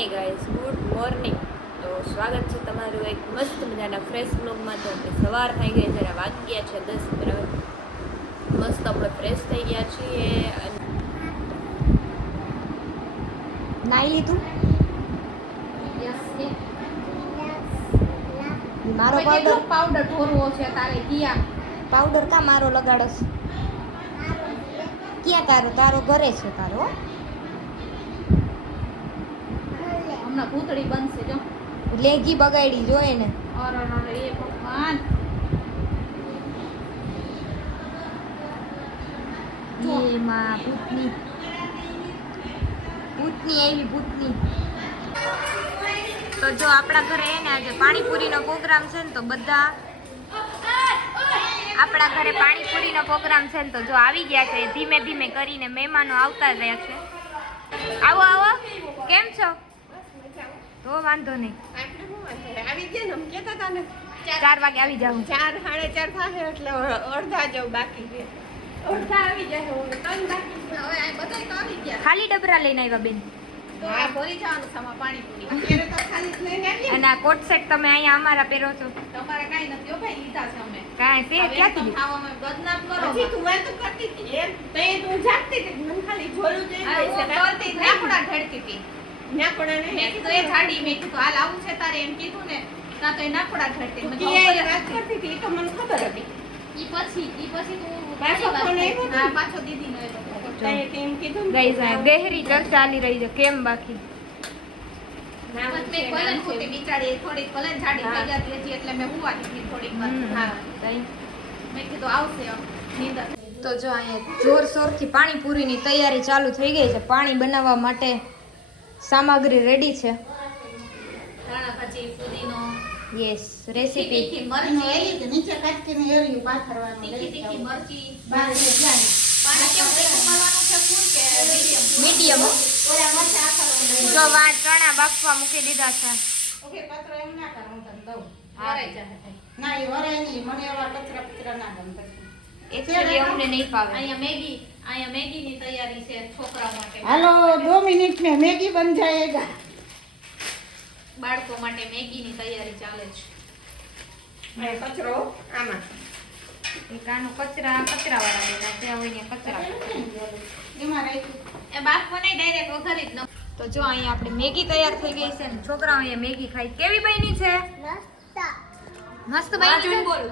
હે guys, good morning. તો સ્વાગત છે તમારું એક મસ્ત મજાના ફ્રેશ બ્લોગમાં. તો આપણે સવાર થઈ ગઈ છે, વાગ્યા છે 10 બરાબર. મસ્ત આપણે ફ્રેશ થઈ ગયા છીએ. નાઈ લીધું? મારો પાવડર ઢોરવો છે તારે કિયા પાવડર કા મારો લગાડસ? ક્યાં તારો? તારો ઘરે છે તારો. હમણાં ભૂતળી બનશે જો લેગી બગાડી જોયે ને. અરે એ ભગવાન એમાં ભૂતની આવી ભૂતની. તો જો આપણા ઘરે હે ને આજે પાણીપુરીનો પ્રોગ્રામ છે ને, તો બધા આપણા ઘરે પાણીપુરીનો પ્રોગ્રામ છે ને, તો જો આવી ગયા છે ધીમે ધીમે કરીને. મહેમાનો આવતા રહ્યા છે. આવો આવો, કેમ છો? તો વાંધો નહીં, આવી ગયા ને કેતા હતા ને 4 વાગે આવી જાઉં. 4 સાડા 4 થાય એટલે અડધા જવું બાકી છે. અડધા આવી જાય, 3 બાકી છે. હવે આ બધા તો આવી ગયા ખાલી ડબરા લઈને આવ્યા બેન. તો આ ભરી જવાનું સમા પાણીપુરી અત્યારે તો ખાલી જ લઈને આવીએ. અને આ કોટ સેટ તમે અહીંયા અમારા પહેરો છો. તમારે કાઈ નથી હો ભાઈ, લીધા છે અમે. કાંઈ તે હવે ક્યાંથી તો લીધું? ખાવામાં બદનામ કરો પછી તું વાતો કરતી હતી એમ તો એ તું જાગતી હતી, મને ખાલી જોયું જ આ હું કરતી નાખડા ઢળતી હતી. ના પણ મેં કીધું એ ઝાડી, મેં કીધું હાલ આવું છે તારે એમ કીધું ને, તા તો એ નાખડા ઢળતી. મેં કીધું તું વાત કરતી હતી એ તો મને ખબર હતી. ઈ પછી તું પાછો ફોન આવ્યો ને? હા પાછો દીદીનો આવ્યો હતો. તાએ તેમ કીધું ને ગઈ જાય ગહેરી ચર્ચા ચાલી રહી છે. કેમ બાકી? ના મેં ભલે ખોટી બિચારી થોડીક ભલે ઝાડી થઈ જતી હતી એટલે મેં હુવા દીધી થોડીક વાર. હા, મેં કીધું આવશે નીંદર. તો જો અહીંયા જોરશોરથી પાણીપુરીની તૈયારી ચાલુ થઈ ગઈ છે. પાણી બનાવવા માટે સામગ્રી રેડી છે. ધાણા ભાજી, ફુદીનો, યસ, રેસીપી. તીખી મરચી, નીચે કાચકીને એરિયું પાથરવાનું તીખી મરચી. બહાર જાય પાણી કેવું તીખું કરવાનું છે? ફૂલ કે મીડિયમ. મીડિયમ? ઓલા મરચાં આખા જો વા ચણા બાફવા મૂકી દીધા છે. ઓકે પાત્ર એમ ના કર, હું તને દઉં. વરાઈ જાય. ના એ વરાય નહીં, મને એવા કચરા પચરા ના ગમતા. એકચ્યુઅલી અમને નહીં ફાવે. અહીંયા મેગીની તૈયારી છે છોકરાઓ માટે. हेलो 2 मिनट में मैगी बन जाएगा. બાળકો માટે મેગીની તૈયારી ચાલે છે. मैं कचरो आमा એક આનો કચરાવાળા બેટા ત્યાં હોય ને કચરા. એમાં રાખ્યું. એ બાફો નહીં, ડાયરેક્ટ વઘારી જ નાખો. તો જો અહીંયા આપણે મેગી તૈયાર થઈ ગઈ છે ને છોકરાઓ અહીંયા મેગી ખાઈ. કેવી બની છે? મસ્ત બની છે. બોલ.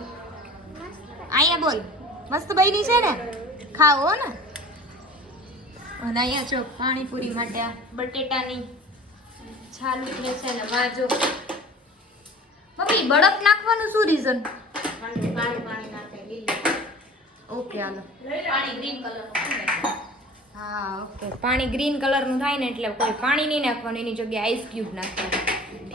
અહીંયા બોલ, મસ્ત બની છે ને? ખાઓ ને. અને અહીંયા જો પાણીપુરી માટે આ બટેટાની છાલ ઉતરે છે ને વાજો. મમ્મી બરફ નાખવાનું શું રીઝન? પાણી નાખે લીલી. ઓકે હાલો. પાણી ગ્રીન કલરનું છે. હા ઓકે. પાણી ગ્રીન કલરનું થાય ને એટલે કોઈ પાણી નહીં નાખવાનું, એની જગ્યાએ આઈસ ક્યુબ નાખવાનું.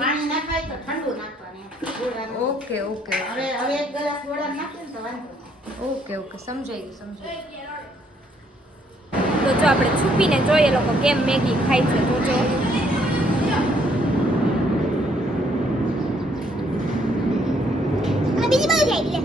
પાણી નાખાય તો ઠંડુ નાખવાનું. ગોળાનું. ઓકે ઓકે હવે એક ગ્લાસ ગોળા નાખીએ ને તો વાંધો નહીં. ઓકે ઓકે સમજાઈ ગયું. તો જો આપણે છુપીને જોઈએ લોકો કેમ મેગી ખાય છે. તો જો બીજી બાજુ જાય.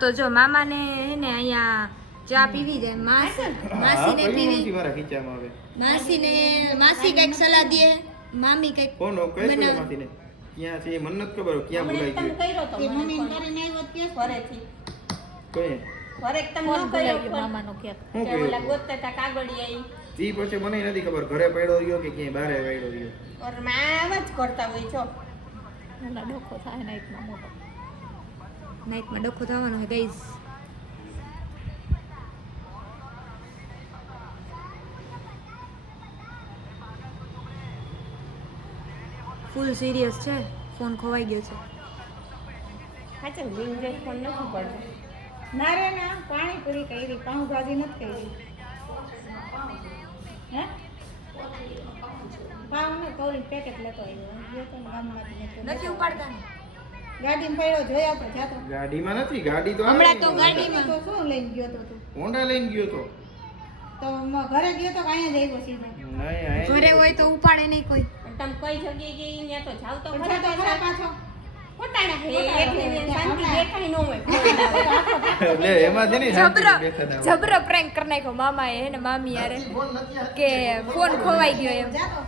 તો જો મામાને હે ને અહીંયા ચા પીવી છે. માસીને પીવી. માસી કઈક સલાહ દે, મામી કઈક કોનો કઈ માસીને ક્યાં છે મને નથી ખબર, ક્યાં ભૂલાઈ ગયું. કર્યો તો એ મમ્મીને કરીને આવ્યો કે ઘરેથી. કઈ ઘરે તમને ફોન ન ભૂલાઈ કર્યો ગયો મામાનો ક્યાંક. શું કે ઓલા કહ્યું? ગોતતા તા કાગળિયા ઈ. ઈ પછી મને નથી ખબર ઘરે પડ્યો રહ્યો કે ક્યાંય બહાર પડ્યો રહ્યો. ઓર માં આવા જ કરતા હોય છો. એલા ડોખો થાય નાઈટમાં મોટો. નાઈટમાં ડખો થવાનો છે ગાઈઝ. ફૂલ સિરિયસ છે. ફોન ખોવાઈ ગયો છે. સાચું વિંજય ફોન નથી પડતો. ના રે ના પાણીપુરી કરી, પાઉંભાજી નથી કરી. હે પાવ ને કોરી પેકેટ લેતો આવ્યો ગયો તો ગામમાંથી લેતો નથી ઉપાડતા ને ગાડીમાં પડ્યો જોયા તો જાતો ગાડીમાં નથી, ગાડી તો હમણાં તો આવે. ગાડીમાં તો શું લઈને ગયો તો તું હોન્ડા લઈને ગયો તો. તો ઘરે ગયો તો અહીંયા જ આવ્યો સીધો નહીં, અહીં ઘરે હોય તો ઉપાડે નહીં કોઈ. તમે કઈ જગ્યાએ ગઈ ત્યાં તો જાવ તો પણ જાતો ખરા પાછો ખોટાડા હે એકલી ને શાંતિ દેખાય ન હોય લે, એમાં છે ને શાંતિ જબરો બેઠા હતા. જબરો પ્રેન્ક કરી નાખ્યો મામાએ હે ને મામી યારે કે ફોન ખોવાઈ ગયો એમ. જાતો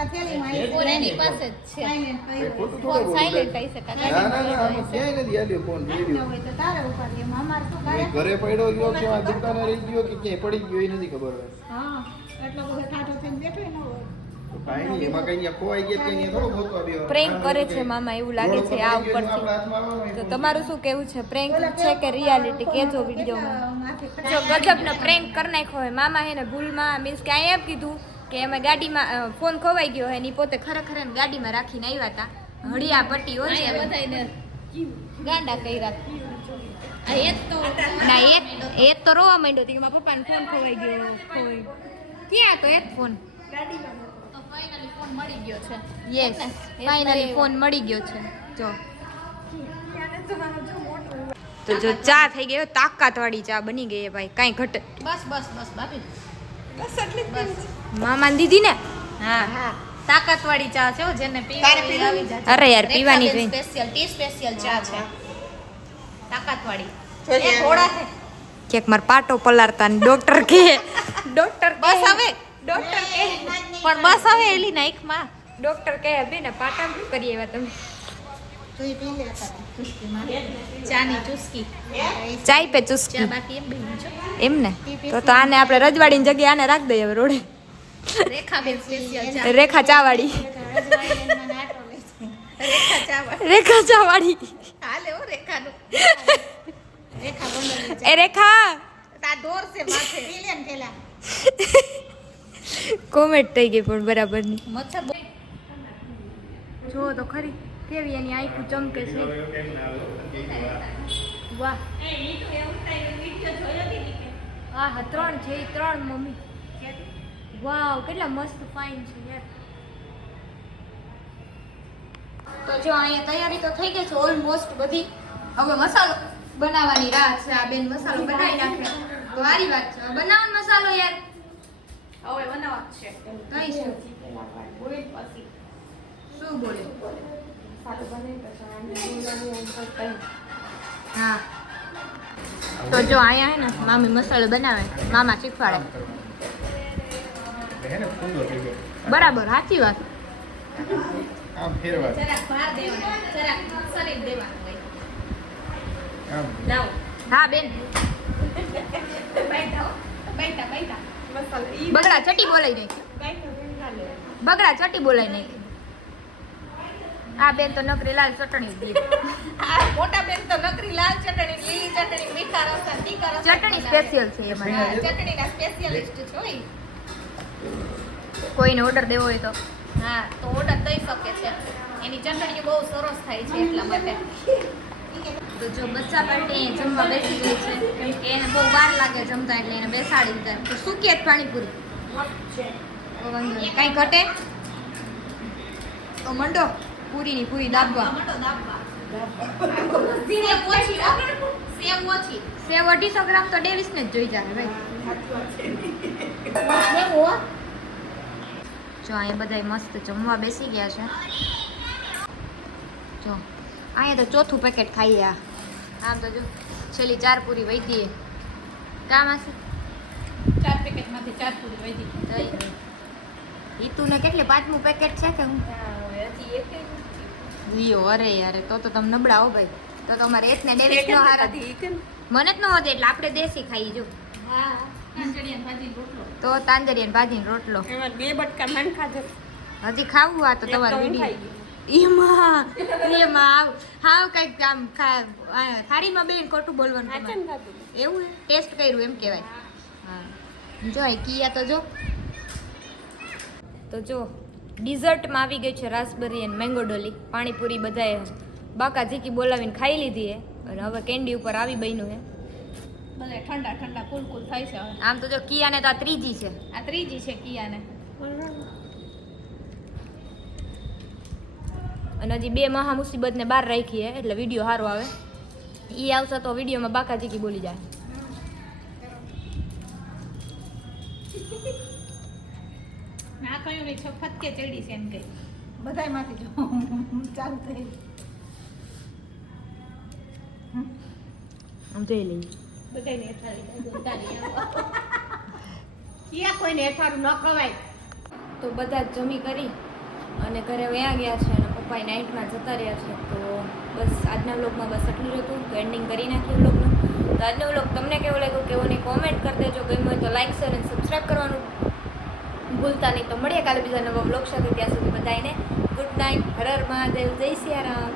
આ થેલીમાં ફોન એની પાસે જ છે સાયલેન્ટ એ કર્યો ખોટું ફોન થોડું સાયલેન્ટ બોલવું. કહી શકાય ના, ના, ના, આમાં ક્યાંય નથી આલ્યો ફોન, ન રેડિયો. હોય તો તારે ઉપાડીએ અમાર શું કોઈ કરે ઘરે પડ્યો ગયો કે આ દુકાને રહી ગયો કે ક્યાંય પડી ગયો એ નથી ખબર હવે. હા એટલો બધો ઠાઠો થઈને બેઠો ન હોય તો કાંઈ નહીં, એમાં કઈ ત્યાં ખોવાઈ ગયા કે ત્યાં થોડો ગોતવા બેહવાનો. પ્રેન્ક આમ કરે તો છે કઈ મામા એવું લાગે રોડ છે ઉપર આ પડી ગયો ઉપરથી. એટલે આપણા હાથમાં આવવાનું તો હોય. તમારું શું કેવું છે, પ્રેન્ક છે કે રિયાલિટી કેજો વિડીયોમાં. જો ગજબનો પ્રેન્ક કરી નાખ્યો હોય મામા હે ને ભૂલમાં મીન્સ કે અહીંયા એમ કીધું કે અમે ગાડીમાં ફોન ખોવાઈ ગયો હોય ને ઈ પોતે ખરેખર એને ગાડીમાં રાખીને આવ્યા હતા. હળિયા પટ્ટી હોય છે અહીંયા બધાયને ગાંડા કર્યા આ એક તો ના એ તો રોવા માંડ્યો હતી કે મારા પપ્પાને ફોન ખોવાઈ ગયો ખોવાઈ ક્યાં તો એક ફોન. તો ફાઇનલી ફોન મળી ગયો છે યસ ફાઇનલી ફોન મળી ગયો છે. જો તો જો ચા થઈ ગયો, તાકાત વાળી ચા બની ગઈ ભાઈ, કાંઈ ઘટે. બસ બસ બસ બાપી મામાને દીધી ને. હા તાકાત વાળી ચા છે હો, જેને પીવાની આવી જાય અરે યાર પીવાની જોઈ. સ્પેશિયલ ચા છે તાકાત વાળી જોઈએ. એ થોડા છે ક્યાંક માર પાટો પલારતા ને ડોક્ટર કે બસ હવે ડોક્ટર કે પણ બસ હવે એલી નાઈકમાં ડોક્ટર કહે બે ને પાટા શું કરી આવ્યા તમે. તું પી લે ચાની ચુસ્કી ચાય પે ચુસ્કી ચા બાકી એમ બેન છો એમ ને તો આને આપણે રજવાડીની જગ્યાએ આને રાખ દઈએ હવે રોડે. રેખા બેન સ્પેશિયલ ચા રેખા ચાવાડી રેખા ચા રેખા ચાવાડી હાલે હો રેખાનું રેખા બંધ એ રેખા તા દોર છે માથે પી લે ને પેલા કોમેન્ટ થઈ ગઈ પણ બરાબરની. મચ્છર જો તો ખરી કેવી એની આંખું ચમકે છે. વાહ હા હા 3 છે, એ 3 મમ્મી. વાવ કેટલા મસ્ત ફાઇન છે યાર. તો જો અહીંયા તૈયારી તો થઈ ગઈ છે ઓલમોસ્ટ બધી. હવે મસાલો બનાવવાની રાહ છે. આ બેન મસાલો બનાવી નાખે તો સારી વાત છે. હવે બનાવવાનો મસાલો યાર હવે બનાવવા છે કઈ શું શું બોલ્યો? હા તો જો અહીંયા હે ને મામી મસાલો બનાવે, મામા શીખવાડે. હે ને ફૂંદો થઈ ગયો. બરાબર સાચી વાત. આમ ફેરવા જરાક ભાર દેવાનો જરાક શરીર દેવાનું હોય આમ લાવો હા બેન બેઠા બગડા ચટી બોલાઈ નાખી. બગડા ચટી બોલાઈ નાખી. આ બેન તો નકરી લાલ ચટણી જ દે. આ મોટા બેન તો નકરી લાલ ચટણી લીલી ચટણી મીઠા રસા તીખા રસા ચટણી સ્પેશિયલ છે એમાં. હા, ચટણીના સ્પેશિયલિસ્ટ છો ઈ. કોઈને ઓર્ડર દેવો હોય તો હા તો ઓર્ડર દઈ શકે છે એની ચટણી બહુ સરસ થાય છે એટલા માટે તો જો બચ્ચા પાર્ટી જમવા બેસી ગઈ છે કેમ કે એને બહુ વાર લાગે જમતા એટલે એને બેસાડી દીધા. તો શું કે પાણીપુરી તો વાંધો નહીં. કાંઈ ઘટે તો મંડો પૂરીની પૂરી દાબવા. ટમાટો દાબવા સેવ ઓછી સેવ ઓછી સેવ 250 ગ્રામ તો ડેવિસ ને જ જોઈ જાય ભાઈ. જો અહીંયા બધા મસ્ત જમવા બેસી ગયા છે. જો અહીંયા તો ચોથું પેકેટ ખાઈએ. આમ તો જો છેલ્લી 4 પૂરી વહી દઈએ કામ હશે 4 પેકેટમાંથી 4 પૂરી વધી ઈતુને કેટલી 5મું પેકેટ છે કે હું હજી એક લીયો? અરે યાર તો તમે નબળા હો ભાઈ. તો તમારે એક ને ડેવિસ નો હારા મને જ ન હોતે એટલે આપણે દેશી ખાઈ જો. હા ખીચડીયા ભાજી રોટલો તો તાંજરિયા ભાજીનો રોટલો એમાં 2 બટકા મન ખાધો હજી ખાવું આ તો તમારું વિડીયો એમાં હાવ કઈક આમ થાળીમાં બેન ખોટું બોલવાનું તમારે. એવું ટેસ્ટ કર્યું એમ કહેવાય. હા જો એ કિયા તો જો ડિઝર્ટમાં આવી ગઈ છે રાસબરી અને મેંગો ડોલી. પાણીપુરી બધાએ બાકા ઝીકી બોલાવીને ખાઈ લીધી છે અને હવે કેન્ડી ઉપર આવી બન્યું છે. બધા ઠંડા ઠંડા કુલ કુલ થાય છે હવે. આમ તો જો કિયાને તો આ ત્રીજી છે. આ ત્રીજી છે કિયાને. અને હજી 2 મહા મુસીબતને બહાર રાખી હે એટલે વિડીયો સારો આવે. ઈ આવશે તો વિડીયોમાં બાકાજીકી બોલી જાય. આ કયું નહીં ફટકે ચડી છે એમ કઈ બધાય માંથી જો ચાલુ થઈ. આમ જોઈ લઈએ. બધાય ને કિયા કોઈને હેઠારું ન ખવાય. તો બધા જ જમી કરી અને ઘરે વયા ગયા છે અને પપ્પા નાઇટમાં જતા રહ્યા છે. તો બસ આજના વ્લોગમાં બસ આટલું જ હતું. તો એન્ડિંગ કરી નાખીએ વ્લોગનું. તો આજનો વ્લોગ તમને કેવો લાગ્યો કેવોને કોમેન્ટ કરી દેજો. ગમ્યું હોય તો લાઈક શેર અને સબસ્ક્રાઈબ કરવાનું ભૂલતા નહીં. તો મળીએ કાલે બીજા નવા વ્લોગ સાથે. ત્યાં સુધી બધાને ગુડ નાઇટ. હર હર મહાદેવ. જય સિયારામ.